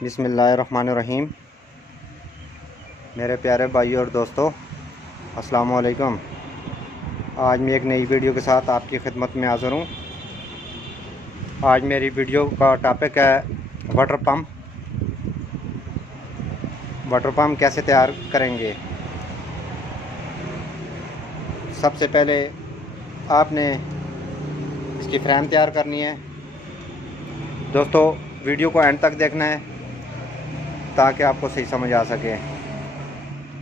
बिस्मिल्लाहिर्रहमानिर्रहीम। मेरे प्यारे भाई और दोस्तों, अस्सलाम वालेकुम। आज मैं एक नई वीडियो के साथ आपकी खिदमत में हाज़िर हूँ। आज मेरी वीडियो का टॉपिक है वाटर पम्प। वाटर पम्प कैसे तैयार करेंगे। सबसे पहले आपने इसकी फ्रेम तैयार करनी है। दोस्तों, वीडियो को एंड तक देखना है ताकि आपको सही समझ आ सके।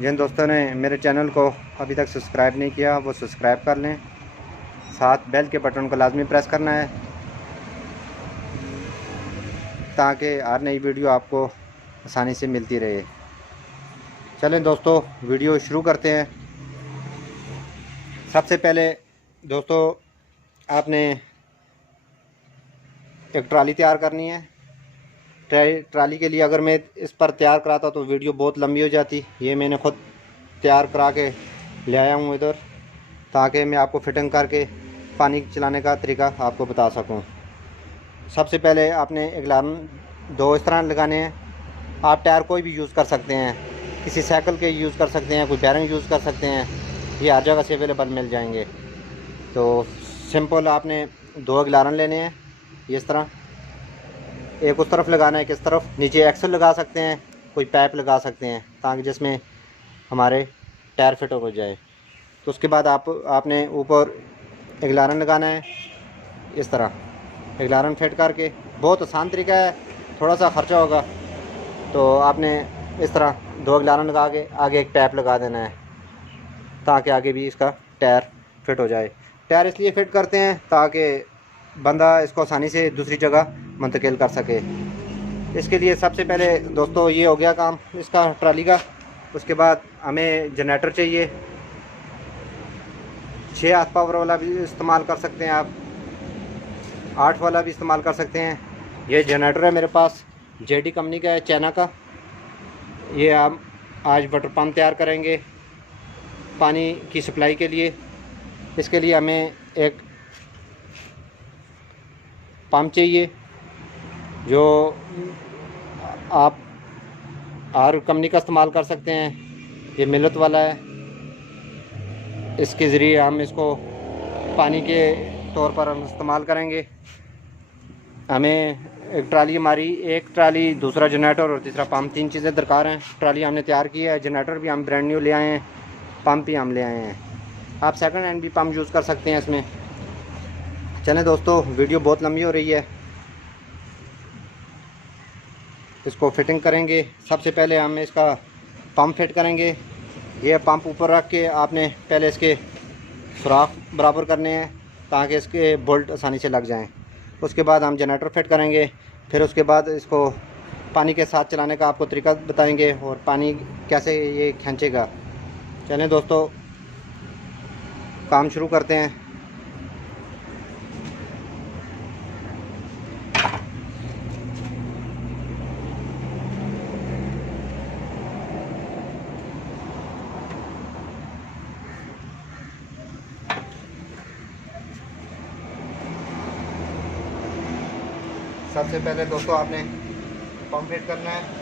जिन दोस्तों ने मेरे चैनल को अभी तक सब्सक्राइब नहीं किया वो सब्सक्राइब कर लें। साथ बेल के बटन को लाजमी प्रेस करना है ताकि हर नई वीडियो आपको आसानी से मिलती रहे। चलें दोस्तों, वीडियो शुरू करते हैं। सबसे पहले दोस्तों, आपने एक ट्राली तैयार करनी है। ट्राली के लिए अगर मैं इस पर तैयार कराता तो वीडियो बहुत लंबी हो जाती। ये मैंने ख़ुद तैयार करा के ले आया हूँ इधर, ताकि मैं आपको फिटिंग करके पानी चलाने का तरीका आपको बता सकूं। सबसे पहले आपने एक लाइन दो इस तरह लगाने हैं। आप टायर कोई भी यूज़ कर सकते हैं, किसी साइकिल के यूज़ कर सकते हैं, कोई बैरिंग यूज़ कर सकते हैं। ये हर जगह से अवेलेबल मिल जाएंगे। तो सिंपल आपने दो गिलारन लेने हैं। इस तरह एक उस तरफ लगाना है, किस तरफ नीचे एक्सल लगा सकते हैं, कोई पाइप लगा सकते हैं ताकि जिसमें हमारे टायर फिट हो जाए। तो उसके बाद आपने ऊपर एक गिलारन लगाना है। इस तरह एक गिलारन फिट करके, बहुत आसान तरीका है, थोड़ा सा ख़र्चा होगा। तो आपने इस तरह दो गिलारन लगा के आगे एक पाइप लगा देना है ताकि आगे भी इसका टायर फिट हो जाए। टायर इसलिए फिट करते हैं ताकि बंदा इसको आसानी से दूसरी जगह मुंतकिल कर सके। इसके लिए सबसे पहले दोस्तों ये हो गया काम इसका ट्राली का। उसके बाद हमें जनरेटर चाहिए। 6 हाथ पावर वाला भी इस्तेमाल कर सकते हैं आप, 8 वाला भी इस्तेमाल कर सकते हैं। ये जनरेटर है मेरे पास, जेडी कंपनी का है, चाइना का। ये हम आज वाटर पम्प तैयार करेंगे पानी की सप्लाई के लिए। इसके लिए हमें एक पंप चाहिए जो आप हर कंपनी का इस्तेमाल कर सकते हैं। ये मिलत वाला है। इसके ज़रिए हम इसको पानी के तौर पर हम इस्तेमाल करेंगे। हमें एक ट्राली, हमारी एक ट्राली, दूसरा जनरेटर और तीसरा पंप, 3 चीज़ें दरकार हैं। ट्राली हमने तैयार की है, जनरेटर भी हम ब्रांड न्यू ले आए हैं, पंप भी हम ले आए हैं। आप सेकंड हैंड भी पंप यूज़ कर सकते हैं इसमें। चलें दोस्तों, वीडियो बहुत लंबी हो रही है, इसको फिटिंग करेंगे। सबसे पहले हम इसका पंप फिट करेंगे। ये पंप ऊपर रख के आपने पहले इसके सुराख बराबर करने हैं ताकि इसके बोल्ट आसानी से लग जाएं। उसके बाद हम जनरेटर फिट करेंगे। फिर उसके बाद इसको पानी के साथ चलाने का आपको तरीका बताएंगे और पानी कैसे ये खींचेगा। चलें दोस्तों, काम शुरू करते हैं। सबसे पहले दोस्तों आपने पंप फिट करना है।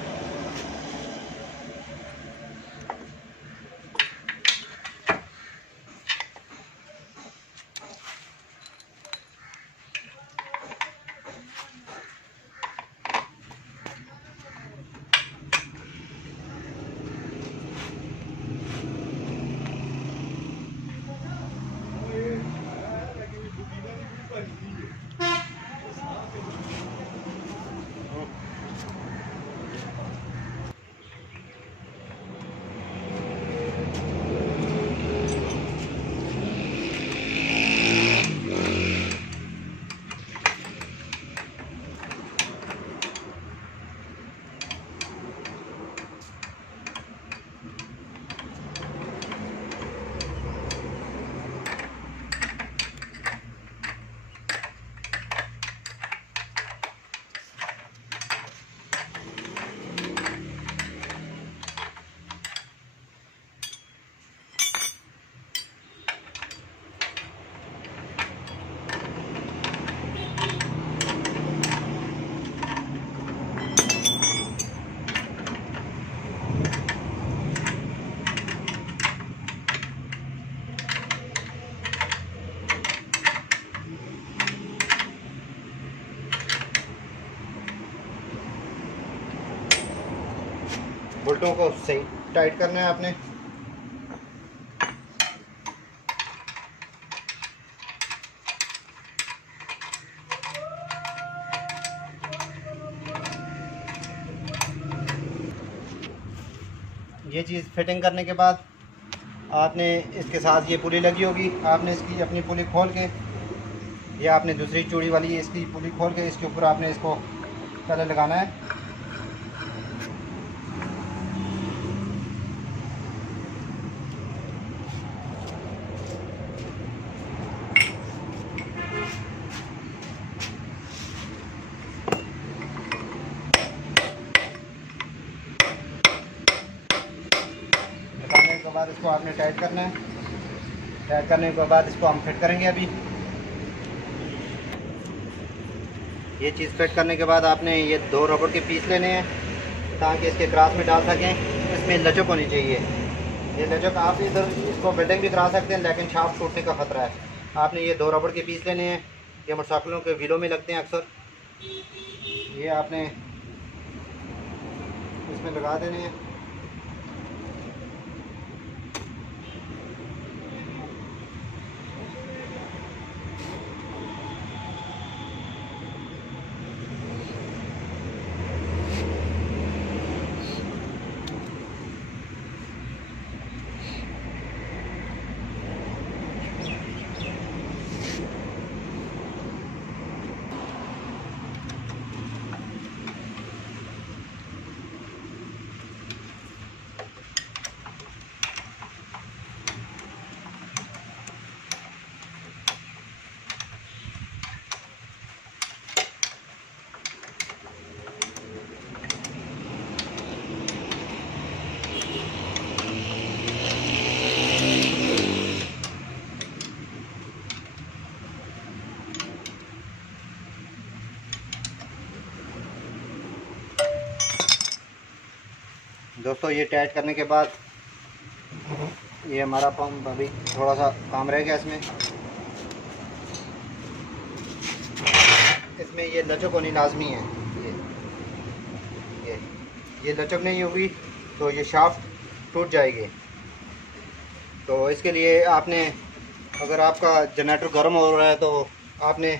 बोल्टों को सही टाइट करना है आपने। ये चीज़ फिटिंग करने के बाद आपने इसके साथ ये पुली लगी होगी, आपने इसकी अपनी पुली खोल के, या आपने दूसरी चूड़ी वाली इसकी पुली खोल के इसके ऊपर आपने इसको पहले लगाना है। लगाने के बाद इसको आपने टाइट करना है। टाइट करने के बाद इसको हम फिट करेंगे। अभी ये चीज़ फिट करने के बाद आपने ये 2 रबड़ के पीस लेने हैं ताकि इसके क्रॉस में डाल सकें। इसमें लचक होनी चाहिए। ये लचक आप इधर इसको बिल्डिंग भी करा सकते हैं, लेकिन शाफ्ट टूटने का ख़तरा है। आपने ये 2 रबड़ के पीस लेने हैं। ये मोटरसाइकिलों के व्हीलों में लगते हैं अक्सर। ये आपने इसमें लगा देने हैं। दोस्तों ये टाइट करने के बाद ये हमारा पंप अभी थोड़ा सा काम रह गया। इसमें ये लचक होनी लाजमी है। ये लचक नहीं होगी तो ये शाफ्ट टूट जाएगी। तो इसके लिए आपने, अगर आपका जनरेटर गर्म हो रहा है तो आपने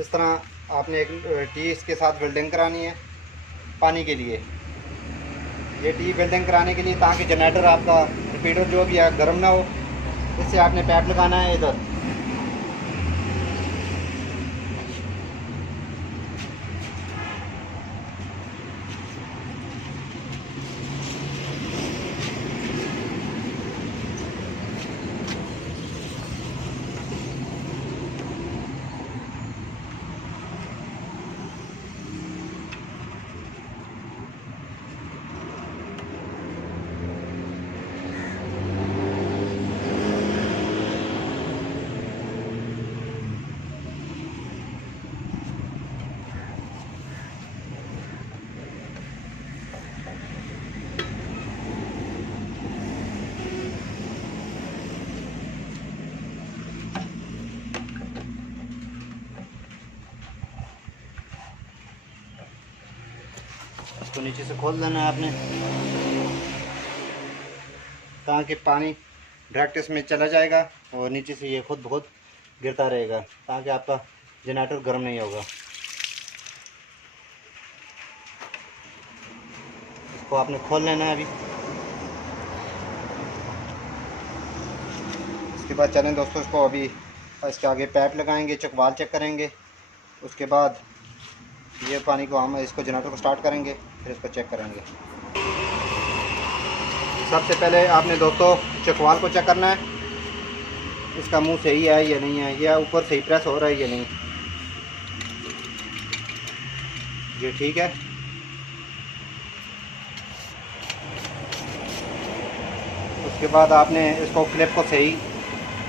इस तरह आपने एक टी इसके साथ वेल्डिंग करानी है पानी के लिए। ये टी वेल्डिंग कराने के लिए ताकि जनरेटर आपका रिपीटर जो भी है गर्म ना हो। इससे आपने पाइप लगाना है इधर। इसको नीचे से खोल देना है आपने ताकि पानी डायरेक्ट इसमें चला जाएगा और नीचे से ये खुद ब खुद गिरता रहेगा ताकि आपका जनरेटर गर्म नहीं होगा। इसको आपने खोल लेना है अभी। इसके बाद चलें दोस्तों, इसको अभी इसके आगे पाइप लगाएंगे, चकवाल चेक करेंगे। उसके बाद ये पानी को हम इसको जनरेटर को स्टार्ट करेंगे, फिर इसको चेक करेंगे। सबसे पहले आपने दोस्तों चकवाल को चेक करना है, इसका मुंह सही है या नहीं है, या ऊपर सही प्रेस हो रहा है या नहीं। ये ठीक है। उसके बाद आपने इसको क्लिप को सही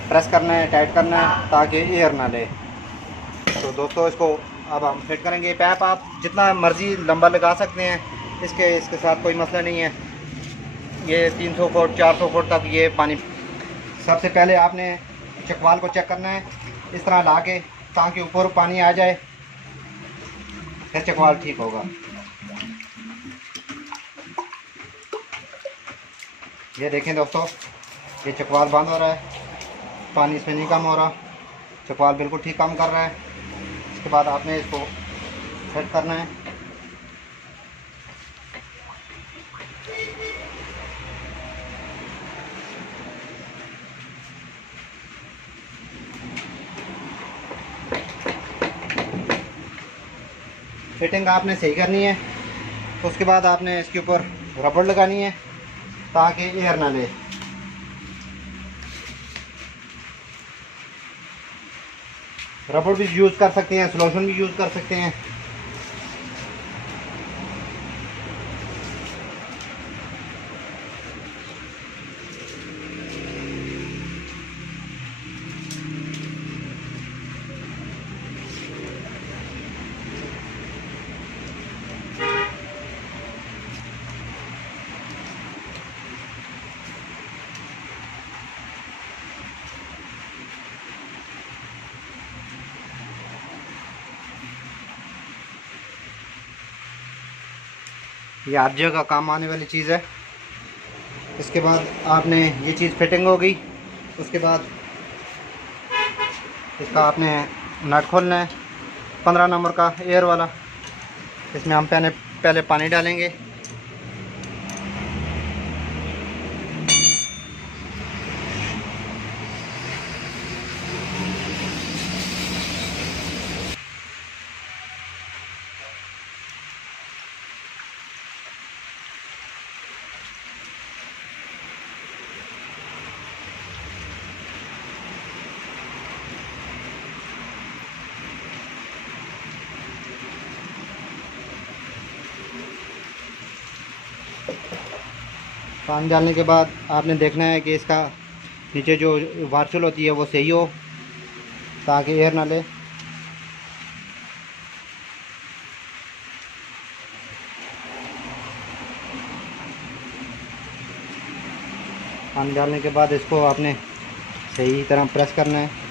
प्रेस करना है, टाइट करना है ताकि एयर ना ले। तो दोस्तों इसको अब हम फिट करेंगे। पाइप आप जितना मर्ज़ी लंबा लगा सकते हैं, इसके साथ कोई मसला नहीं है। ये 300 फुट 400 फुट तक ये पानी। सबसे पहले आपने चकवाल को चेक करना है इस तरह ला के ताकि ऊपर पानी आ जाए, फिर चकवाल ठीक होगा। ये देखें दोस्तों, ये चकवाल बंद हो रहा है, पानी इसमें नहीं कम हो रहा, चकवाल बिल्कुल ठीक काम कर रहा है। इसके बाद आपने इसको सेट करना है। फिटिंग आपने सही करनी है। तो उसके बाद आपने इसके ऊपर रबड़ लगानी है ताकि एयर ना ले। रबड़ भी यूज़ कर सकते हैं, सॉल्यूशन भी यूज़ कर सकते हैं। ये हर जगह काम आने वाली चीज़ है। इसके बाद आपने ये चीज़ फिटिंग हो गई। उसके बाद इसका आपने नट खोलना है 15 नंबर का एयर वाला। इसमें हम पहले पानी डालेंगे। पानी डालने के बाद आपने देखना है कि इसका नीचे जो वार्चल होती है वो सही हो ताकि एयर ना ले। पानी डालने के बाद इसको आपने सही तरह प्रेस करना है।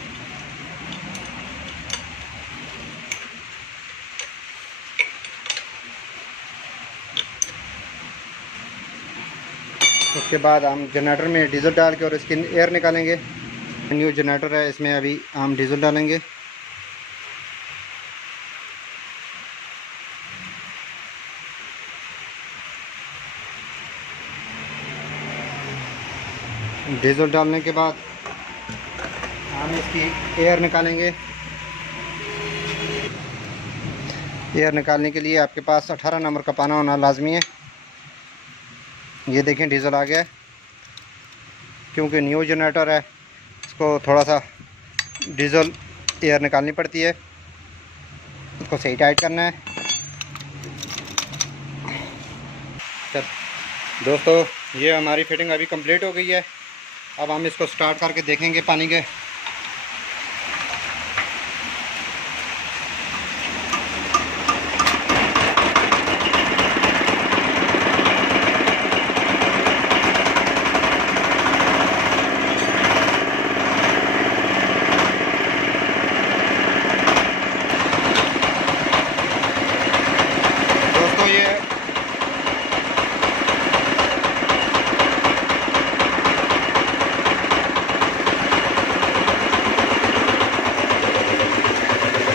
उसके बाद हम जनरेटर में डीजल डाल के और इसकी एयर निकालेंगे। न्यू जनरेटर है, इसमें अभी हम डीजल डालेंगे। डीजल डालने के बाद हम इसकी एयर निकालेंगे। एयर निकालने के लिए आपके पास 18 नंबर का पाना होना लाजमी है। ये देखें डीजल आ गया है। क्योंकि न्यू जनरेटर है, इसको थोड़ा सा डीजल एयर निकालनी पड़ती है। इसको सही टाइट करना है। तब दोस्तों, ये हमारी फिटिंग अभी कंप्लीट हो गई है। अब हम इसको स्टार्ट करके देखेंगे पानी के।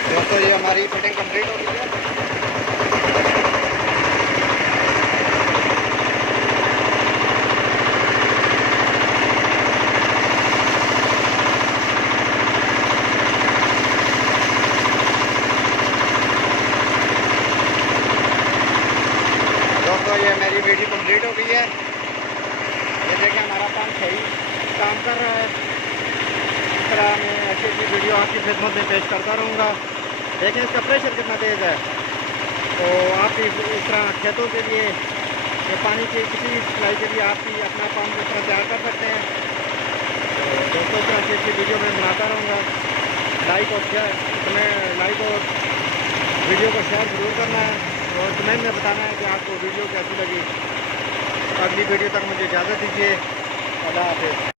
दोस्तों ये हमारी फिटिंग कंप्लीट हो गई है। दोस्तों ये मेरी वीडियो कंप्लीट हो गई है। ये देखें हमारा पंप सही काम कर रहा है। इस तरह मैं अच्छी अच्छी वीडियो आपकी खिदमत में पेश करता रहूँगा। देखें इसका प्रेशर कितना तेज़ है। तो आप इस तरह खेतों के लिए या पानी की किसी भी सप्लाई के लिए आप भी अपना पंप इस तरह तैयार कर सकते हैं। तो दोस्तों इस तरह की अच्छी वीडियो मैं बनाता रहूँगा। लाइक और वीडियो को शेयर ज़रूर करना है और कमेंट में बताना है कि आपको वीडियो कैसी लगी। अगली वीडियो तक मुझे इजाज़त दीजिए। अल्लाह हाफ़िज़।